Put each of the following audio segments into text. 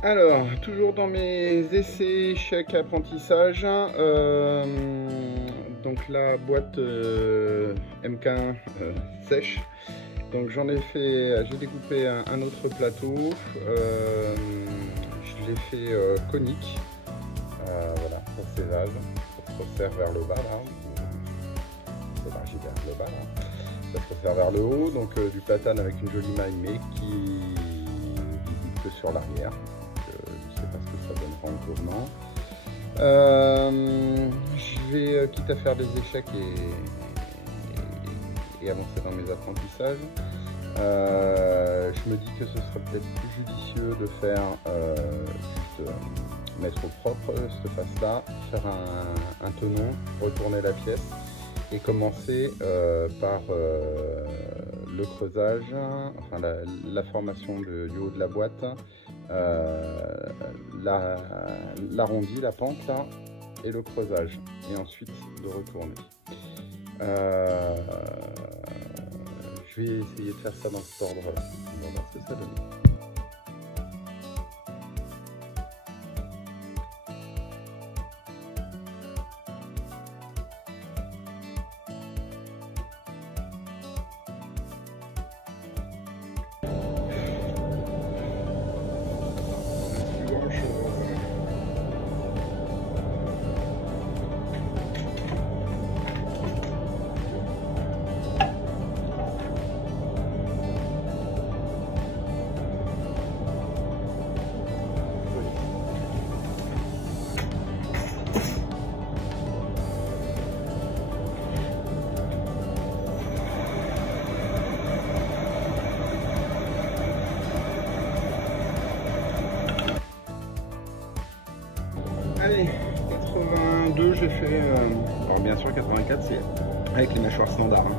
Alors, toujours dans mes essais, échecs, apprentissage, donc la boîte MK1 sèche. Donc j'en ai fait, j'ai découpé un autre plateau, je l'ai fait conique, voilà, pour ces vases, ça se resserre vers le bas là, c'est élargi vers le bas là, ça se resserre vers le haut, donc du platane avec une jolie maille mais qui visible que sur l'arrière. Je ne sais pas ce que ça donnera en tournant. Je vais, quitte à faire des échecs et avancer dans mes apprentissages, je me dis que ce serait peut-être plus judicieux de faire juste mettre au propre cette face-là, faire un tenon, retourner la pièce et commencer par le creusage, enfin la formation du haut de la boîte, l'arrondi, la pente là, et le creusage, et ensuite de retourner. Je vais essayer de faire ça dans cet ordre-là. On va voir ce que ça donne. Allez, 82, j'ai fait, alors bien sûr 84 c'est avec les mâchoires standards. Hein.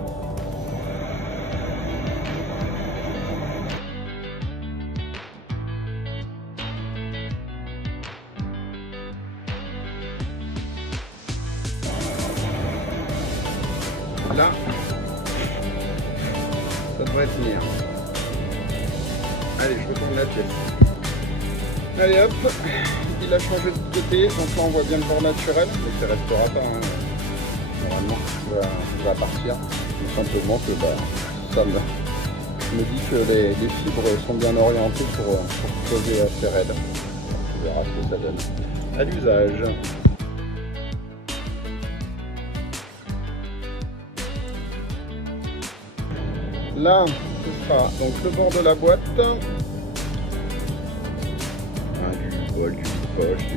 Là, ça devrait tenir. Allez, je retourne la pièce. Allez hop, il a changé de côté, donc là on voit bien le bord naturel, mais ça restera pas, hein. Normalement ça va partir, tout simplement que ça me dit que les fibres sont bien orientées pour creuser assez raide. On verra ce que ça donne à l'usage. Là, ce sera donc le bord de la boîte. Du poche,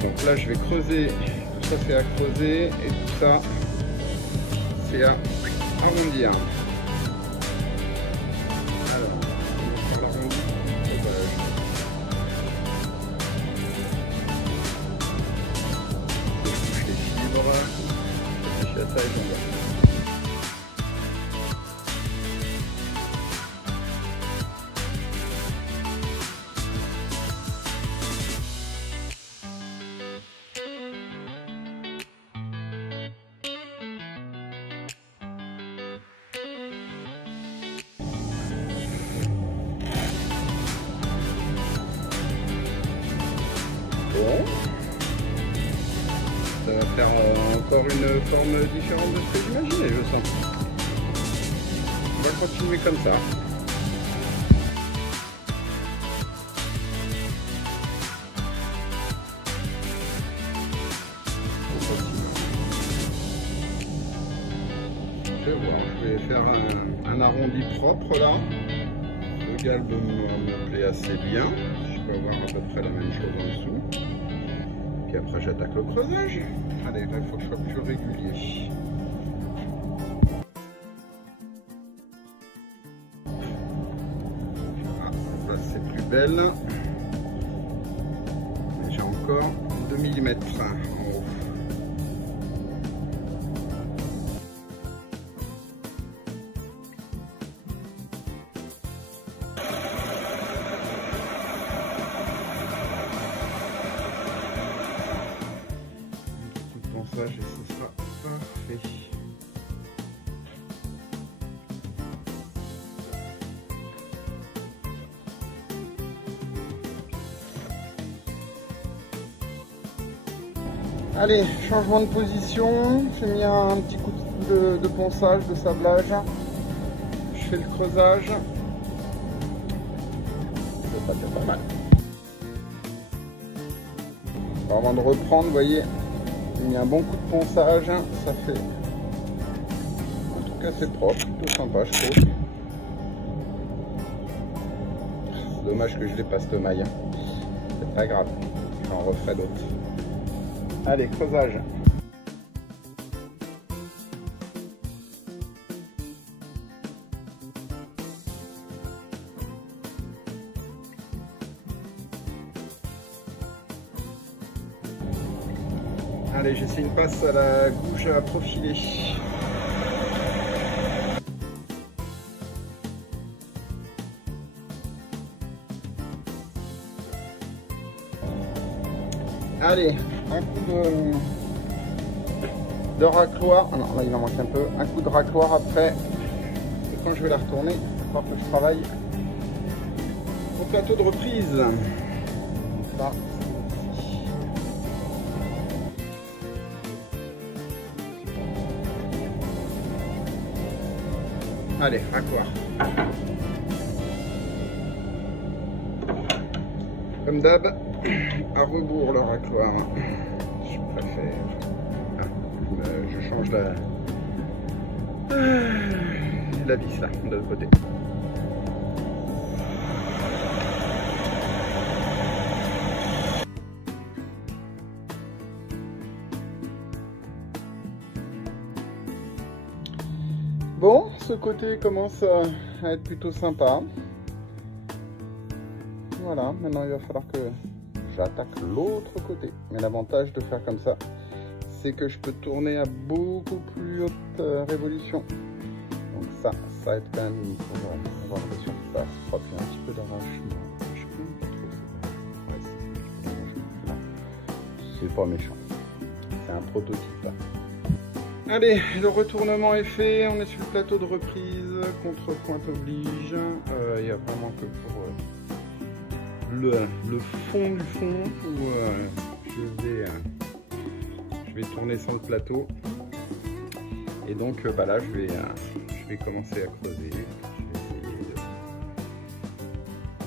donc là je vais creuser, tout ça c'est à creuser et tout ça c'est à arrondir. Alors, on va faire l'arrondi, je touche les fibres, je réfléchis à ça et j'en vois. Bon, ça va faire encore une forme différente de ce que j'imaginais, je sens. On va continuer comme ça. Je vais faire un arrondi propre là. Le galbe me plaît assez bien. Je peux avoir à peu près la même chose en dessous. Puis après j'attaque le creusage. Allez, là il faut que je sois plus régulier. Ah, là c'est plus belle. J'ai encore 2 mm en haut. Et ce sera parfait. Allez, changement de position. J'ai mis un petit coup de ponçage, de sablage. Je fais le creusage. C'est pas mal. Alors, avant de reprendre, vous voyez, j'ai mis un bon coup de ponçage. Ça fait un truc assez propre, plutôt sympa, je trouve. C'est dommage que je dépasse le maille. C'est pas grave, j'en referai d'autres. Allez, creusage. Allez, j'essaie une passe à la gouge à profiler. Allez, un coup de racloir. Ah non, là il en manque un peu. Un coup de racloir après. Et quand je vais la retourner, il va falloir que je travaille au plateau de reprise. Ça, allez, racloir. Comme d'hab, à rebours le racloir. Je préfère. Je change la vis là, de l'autre côté. Bon, ce côté commence à être plutôt sympa. Voilà, maintenant il va falloir que j'attaque l'autre côté. Mais l'avantage de faire comme ça, c'est que je peux tourner à beaucoup plus haute révolution. Donc ça aide quand même pour avoir l'impression que ça se propre. Il y a un petit peu d'arrachement. C'est pas méchant. C'est un prototype. Allez, le retournement est fait. On est sur le plateau de reprise. Contre-pointe oblige. Il n'y a vraiment que pour le fond du fond où je vais tourner sur le plateau. Et donc là je vais commencer à creuser. Je vais essayer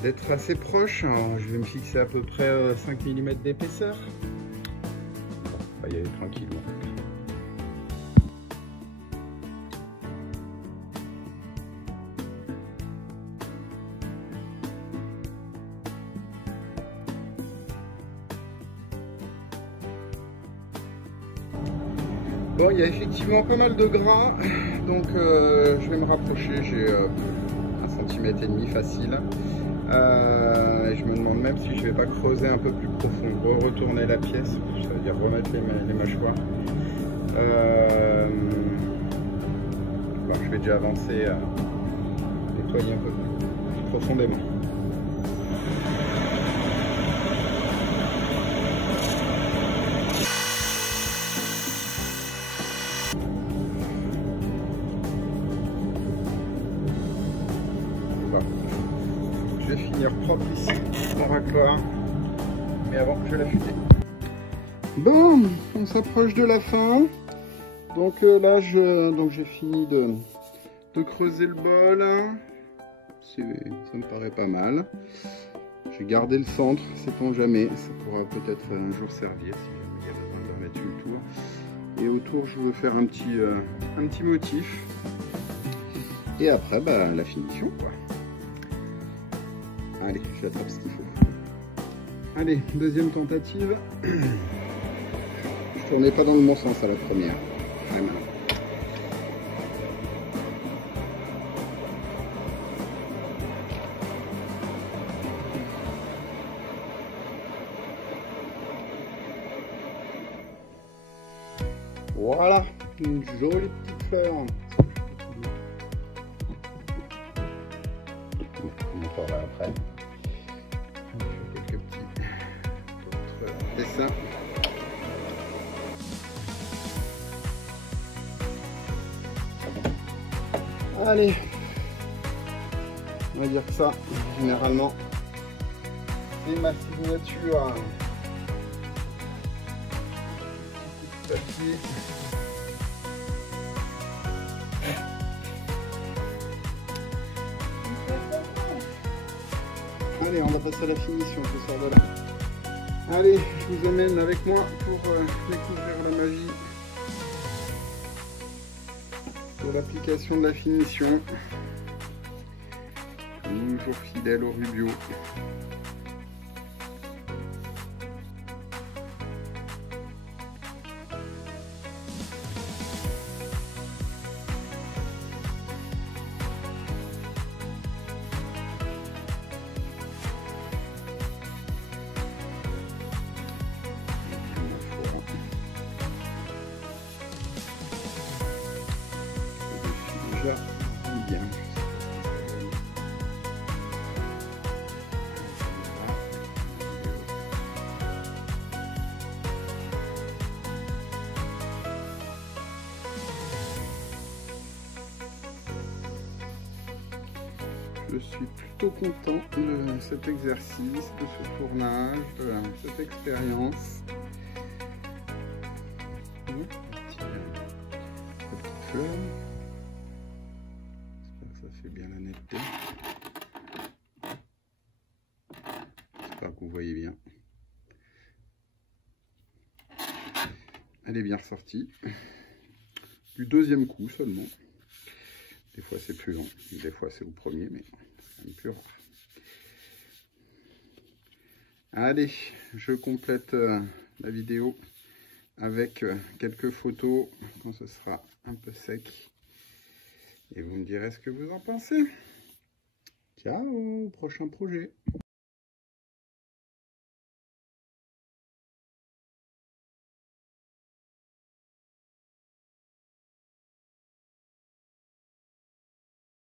d'être assez proche. Alors, je vais me fixer à peu près 5 mm d'épaisseur. On va y aller tranquillement. Bon, il y a effectivement pas mal de gras, donc je vais me rapprocher. J'ai 1,5 cm facile. Je me demande même si je vais pas creuser un peu plus profond, retourner la pièce, ça veut dire remettre les mâchoires. Bon, je vais déjà avancer, nettoyer un peu plus profondément. Je vais finir propre ici, mon racloir, mais avant je vais l'affûter. Bon, on s'approche de la fin. Donc là, j'ai fini de creuser le bol. Ça me paraît pas mal. J'ai gardé le centre, sait-on jamais. Ça pourra peut-être un jour servir si jamais il y a besoin de remettre une tour. Et autour, je veux faire un petit motif. Et après, la finition, quoi. Allez, j'attrape ce qu'il faut. Allez, deuxième tentative. Je tournais pas dans le bon sens à la première. Vraiment. Voilà, une jolie petite fleur. On fera après. Quelques petits dessins. Allez, on va dire que ça, généralement, c'est ma signature. papier. Allez, on va passer à la finition ce soir de là. Allez, je vous amène avec moi pour découvrir la magie de l'application de la finition. Toujours fidèle au Rubio. Déjà bien. Je suis plutôt content de cet exercice, de ce tournage, de cette expérience. Petite fleur. J'espère que ça fait bien la netteté. J'espère que vous voyez bien. Elle est bien ressortie. Du deuxième coup seulement. Des fois c'est plus long, des fois c'est au premier, mais c'est même plus rare. Allez, je complète la vidéo avec quelques photos quand ce sera un peu sec. Et vous me direz ce que vous en pensez. Ciao, prochain projet.